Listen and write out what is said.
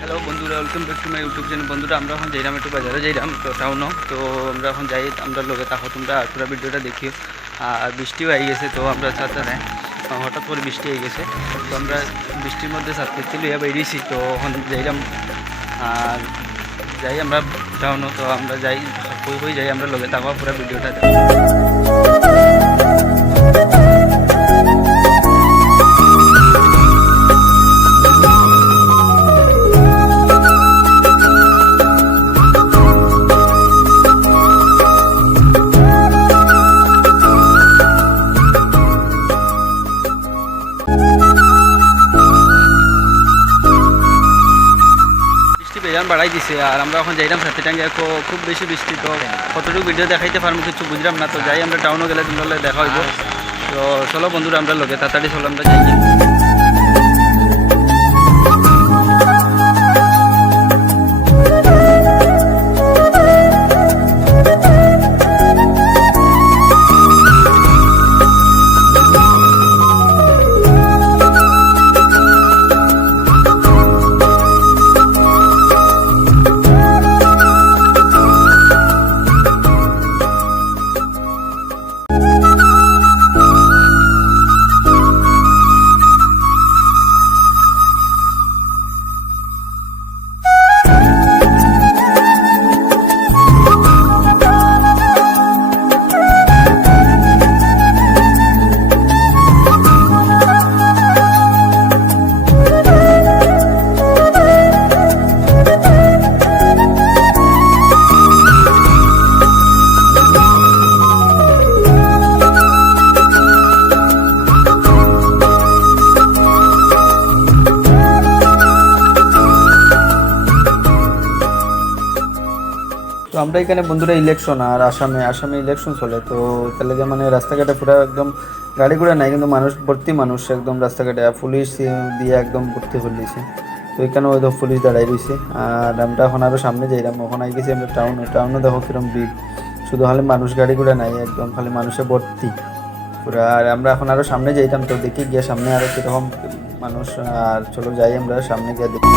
হ্যালো বন্ধুরা, welcome back to my YouTube channel. বন্ধুরা, আমরা এখন যাইলাম একটু বাজারে যাইলাম তো টাউনও, তো আমরা এখন যাই, আমরা লোকে তাহো তোমরা পুরো ভিডিওটা দেখিও। আর বৃষ্টিও হয়ে গেছে, তো আমরা ছাতা হঠাৎ করে বৃষ্টি হয়ে গেছে, তো আমরা বৃষ্টির মধ্যে ছাত্রী লইয়া বেরিয়েছি, তো এখন যাইলাম। আর যাই আমরা টাউনও, তো আমরা যাই কই যাই, আমরা লোকে তাহো পুরো ভিডিওটা দেখি। বৃষ্টি বেজান বাড়াই দিছে, আর আমরা এখন যাইলাম সাথীটাঙ্গে, খুব বেশি বৃষ্টি, তো কতটুকু ভিডিও দেখাইতে পারবো কিছু বুঝলাম না, তো যাই আমরা টাউনও গেলে তোমরা দেখা হইব। তো চলো বন্ধুরা, আমরা লোকে তাড়াতাড়ি চলো, আমরা যাই। তো আমরা এখানে বন্ধুরা ইলেকশন, আর আসামে ইলেকশন চলে, তো তাহলে মানে রাস্তাঘাটে পুরো একদম গাড়ি ঘোড়া নাই, কিন্তু মানুষ একদম রাস্তাঘাটে, পুলিশ দিয়ে একদম ভর্তি করে দিয়েছে। তো এখানে ওই পুলিশ দাঁড়াই রয়েছে, আর আমরা এখন আরও সামনে যাইলাম, ওখানে আই গেছি আমরা টাউনে দেখো কিরম ভিড়, শুধু খালি মানুষ, গাড়ি ঘোড়া নাই, একদম খালি মানুষে ভর্তি পুরো। আর আমরা এখন আরও সামনে যাইতাম, তো দেখি গিয়ে সামনে আরও কীরকম মানুষ, আর চলো যাই আমরা সামনে গিয়ে দেখি।